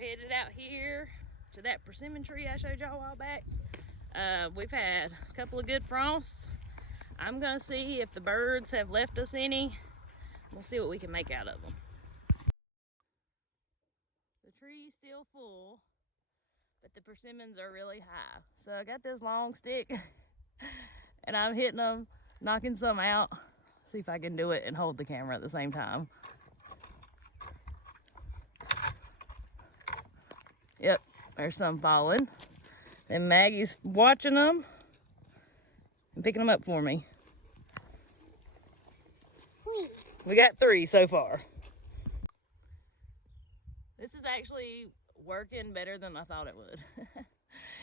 headed out here to that persimmon tree I showed y'all a while back. We've had a couple of good frosts. I'm gonna see if the birds have left us any. We'll see what we can make out of them. The tree's still full, but the persimmons are really high. So I got this long stick and I'm hitting them, knocking some out. See if I can do it and hold the camera at the same time. Yep, there's some falling. And Maggie's watching them and picking them up for me. We got 3 so far. This is actually working better than I thought it would.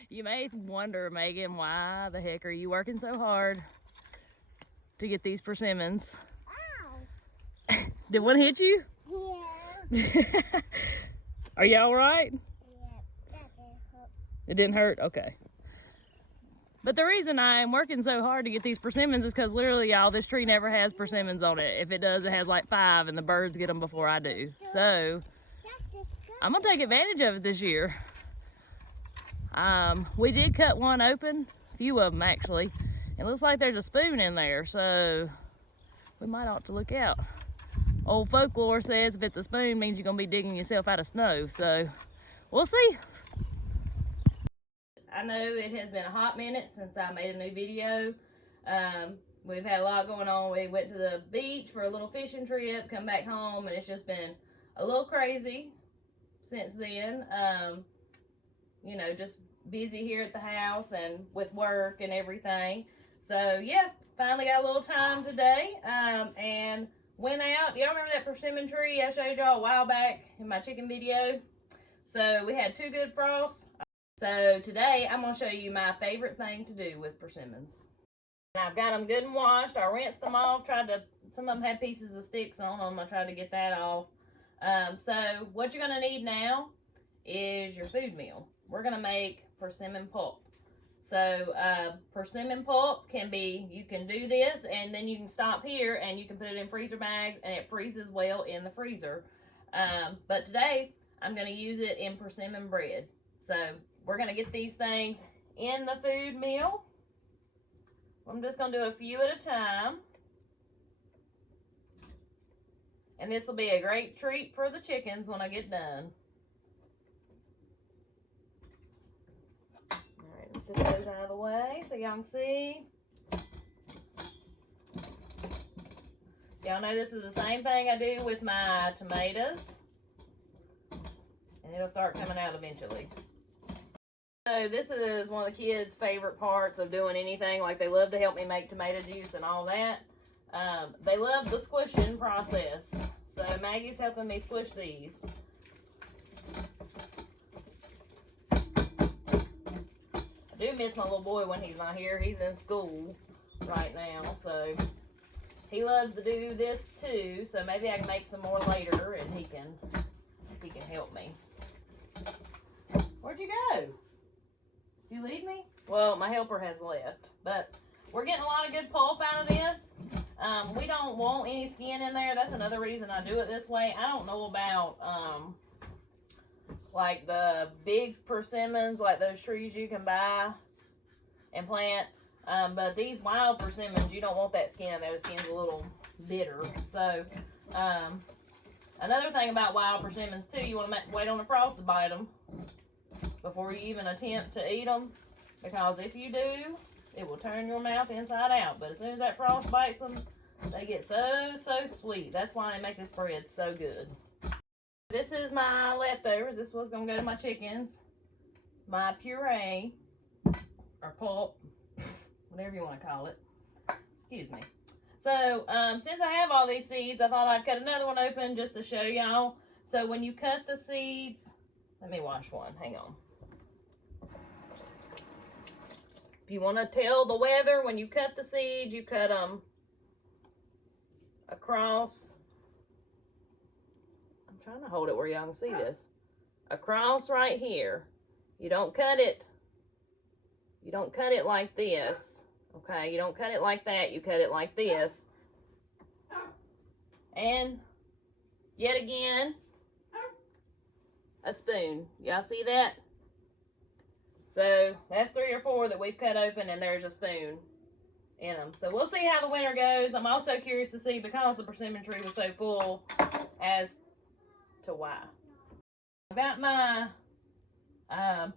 You may wonder, Megan, why the heck are you working so hard to get these persimmons? Ow. Did one hit you? Yeah. Are you all right? It didn't hurt? Okay. But the reason I am working so hard to get these persimmons is because literally, y'all, this tree never has persimmons on it. If it does, it has like 5 and the birds get them before I do. So I'm gonna take advantage of it this year. We did cut one open, a few of them actually. It looks like there's a spoon in there, so we might ought to look out. Old folklore says if it's a spoon, it means you're gonna be digging yourself out of snow. So we'll see. I know it has been a hot minute since I made a new video. We've had a lot going on. We went to the beach for a little fishing trip, come back home, and it's just been a little crazy since then. You know, just busy here at the house and with work and everything. So yeah, finally got a little time today, and went out. Y'all remember that persimmon tree I showed y'all a while back in my chicken video? So we had 2 good frosts. So today I'm going to show you my favorite thing to do with persimmons. And I've got them good and washed. I rinsed them off. Some of them had pieces of sticks on them. I tried to get that off. So what you're going to need now is your food meal. We're going to make persimmon pulp. So persimmon pulp can be, you can do this and then you can stop here and you can put it in freezer bags and it freezes well in the freezer. But today I'm going to use it in persimmon bread. So we're going to get these things in the food meal. I'm just going to do a few at a time. And this will be a great treat for the chickens when I get done. Alright, let's set those out of the way so y'all can see. Y'all know this is the same thing I do with my tomatoes. And it'll start coming out eventually. So this is one of the kids' favorite parts of doing anything. Like, they love to help me make tomato juice and all that. They love the squishing process. So Maggie's helping me squish these. I do miss my little boy when he's not here. He's in school right now, so he loves to do this too. So maybe I can make some more later and he can help me. Where'd you go? You leave me? Well, my helper has left, but we're getting a lot of good pulp out of this. We don't want any skin in there. That's another reason I do it this way. I don't know about like the big persimmons, like those trees you can buy and plant. But these wild persimmons, you don't want that skin in there. The skin's a little bitter. So another thing about wild persimmons too, you want to wait on the frost to bite them before you even attempt to eat them, because if you do, it will turn your mouth inside out. But as soon as that frost bites them, they get so sweet. That's why they make this bread so good. This is my leftovers. This was going to go to my chickens. My puree, or pulp, whatever you want to call it. Excuse me. So, since I have all these seeds, I thought I'd cut another one open just to show y'all. So when you cut the seeds, let me wash one. Hang on. If you want to tell the weather, when you cut the seeds, you cut them across. I'm trying to hold it where y'all can see this. Across right here. You don't cut it. You don't cut it like this. Okay, you don't cut it like that. You cut it like this. And yet again, a spoon. Y'all see that? So that's 3 or 4 that we've cut open, and there's a spoon in them. So we'll see how the winter goes. I'm also curious to see, because the persimmon tree was so full, as to why. I've got my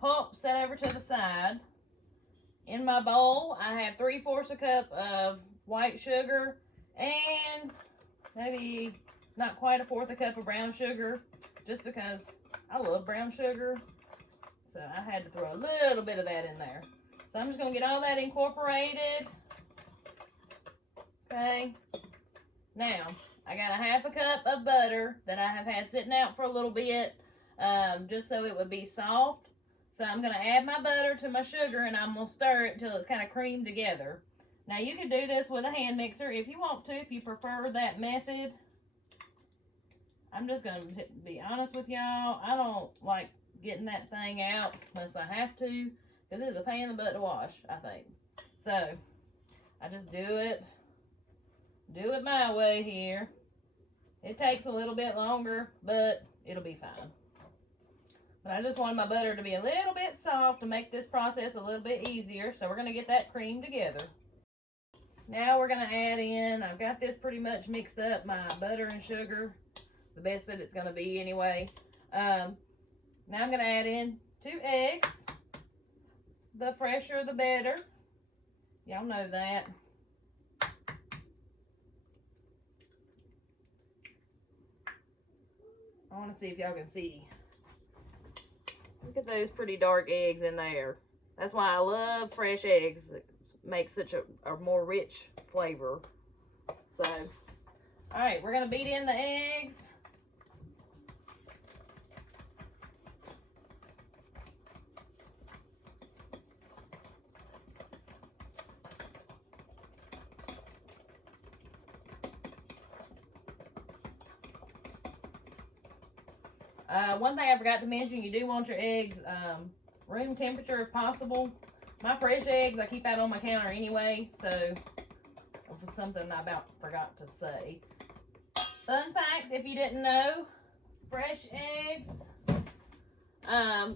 pulp set over to the side. In my bowl, I have 3/4 a cup of white sugar and maybe not quite 1/4 a cup of brown sugar, just because I love brown sugar. So I had to throw a little bit of that in there. So I'm just going to get all that incorporated. Okay. Now, I got 1/2 cup of butter that I have had sitting out for a little bit, just so it would be soft. So I'm going to add my butter to my sugar, and I'm going to stir it until it's kind of creamed together. Now, you can do this with a hand mixer if you want to, if you prefer that method. I'm just going to be honest with y'all. I don't like getting that thing out unless I have to, because it's a pain in the butt to wash, I think. So I just do it my way here. It takes a little bit longer, but it'll be fine. But I just wanted my butter to be a little bit soft to make this process a little bit easier. So we're going to get that cream together. Now we're going to add in, I've got this pretty much mixed up, my butter and sugar, the best that it's going to be anyway. Now I'm going to add in 2 eggs. The fresher, the better. Y'all know that. I want to see if y'all can see. Look at those pretty dark eggs in there. That's why I love fresh eggs. It makes such a more rich flavor. So, all right, we're going to beat in the eggs. One thing I forgot to mention, you do want your eggs room temperature if possible. My fresh eggs I keep out on my counter anyway, so it was something I about forgot to say. Fun fact, if you didn't know, fresh eggs,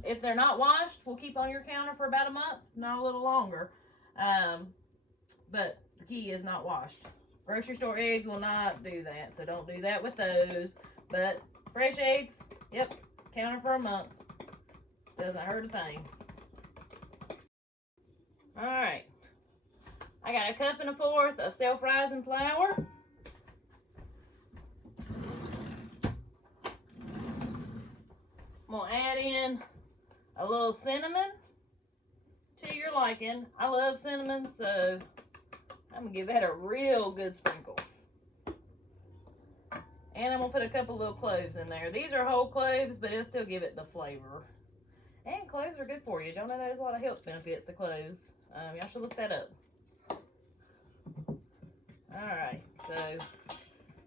if they're not washed, will keep on your counter for about a month, not a little longer. But the key is not washed. Grocery store eggs will not do that, so don't do that with those. But fresh eggs, yep, counter for a month. Doesn't hurt a thing. Alright. I got 1 1/4 cups of self-rising flour. I'm going to add in a little cinnamon to your liking. I love cinnamon, so I'm going to give that a real good sprinkle. And I'm going to put a couple little cloves in there. These are whole cloves, but it'll still give it the flavor. And cloves are good for you. Don't know there's a lot of health benefits to cloves. Y'all should look that up. Alright, so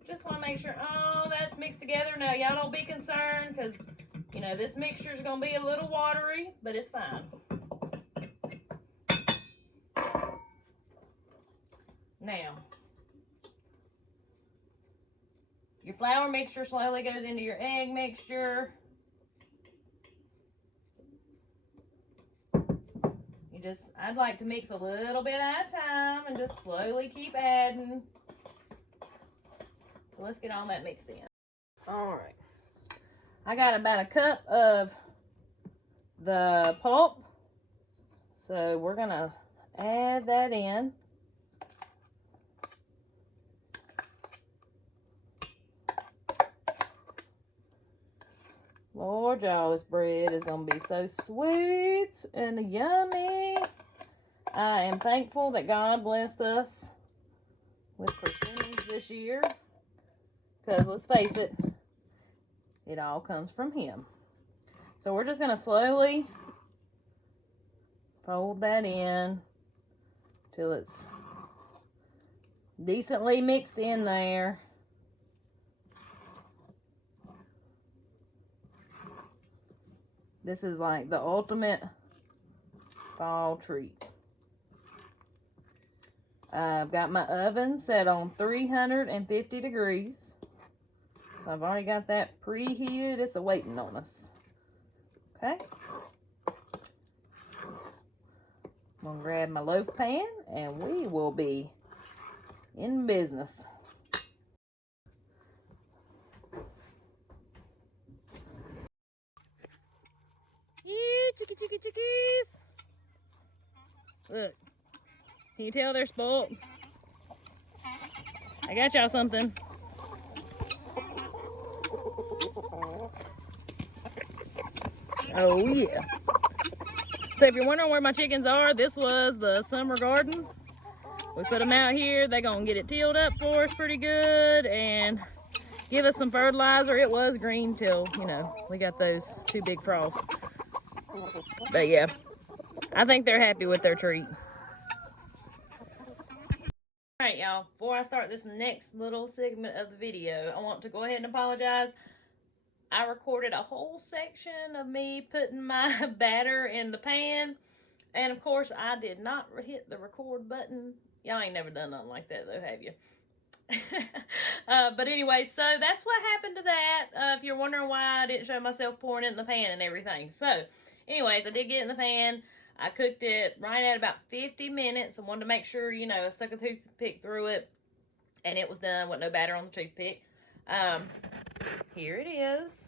just want to make sure all that's mixed together. Now, y'all don't be concerned, because, you know, this mixture is going to be a little watery, but it's fine. Now, your flour mixture slowly goes into your egg mixture. I'd like to mix a little bit at a time and just slowly keep adding. So let's get all that mixed in. All right. I got about 1 cup of the pulp. So we're going to add that in. Lord, y'all, this bread is going to be so sweet and yummy. I am thankful that God blessed us with persimmons this year. Because, let's face it, it all comes from Him. So, we're just going to slowly fold that in till it's decently mixed in there. This is like the ultimate fall treat. I've got my oven set on 350 degrees. So I've already got that preheated. It's waiting on us. Okay. I'm gonna grab my loaf pan and we will be in business. Chickies. Look, can you tell they're spoiled? I got y'all something. Oh yeah. So if you're wondering where my chickens are, this was the summer garden. We put them out here. They're gonna get it tilled up for us pretty good and give us some fertilizer. It was green till, you know, we got those 2 big frosts. But yeah, I think they're happy with their treat. Alright y'all, before I start this next little segment of the video, I want to go ahead and apologize. I recorded a whole section of me putting my batter in the pan, and of course I did not hit the record button. Y'all ain't never done nothing like that though, have you? But anyway, so that's what happened to that. If you're wondering why I didn't show myself pouring it in the pan and everything. So anyways, I did get it in the pan. I cooked it right at about 50 minutes. I wanted to make sure, you know, I stuck a toothpick through it and it was done with no batter on the toothpick. Here it is.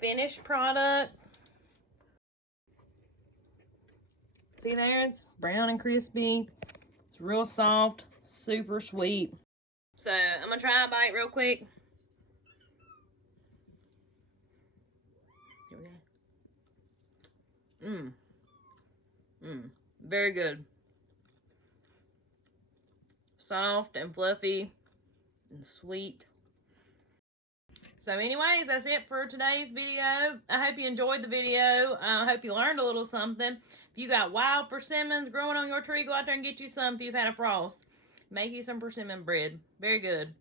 Finished product. See there? It's brown and crispy. It's real soft, super sweet. So I'm gonna try a bite real quick. Here we go. Very good. Soft and fluffy and sweet. So anyways, that's it for today's video. I hope you enjoyed the video. I hope you learned a little something. If you got wild persimmons growing on your tree, go out there and get you some if you've had a frost. Make you some persimmon bread. Very good.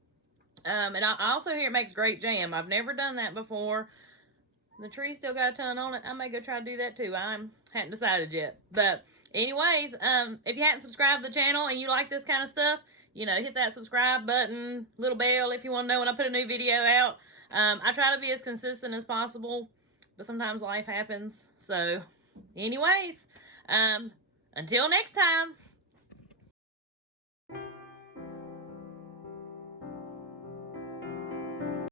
And I also hear it makes great jam. I've never done that before. The tree still got a ton on it. I may go try to do that too. I hadn't decided yet. But anyways, if you hadn't subscribed to the channel and you like this kind of stuff, you know, hit that subscribe button, little bell if you want to know when I put a new video out. I try to be as consistent as possible, but sometimes life happens. So anyways, until next time.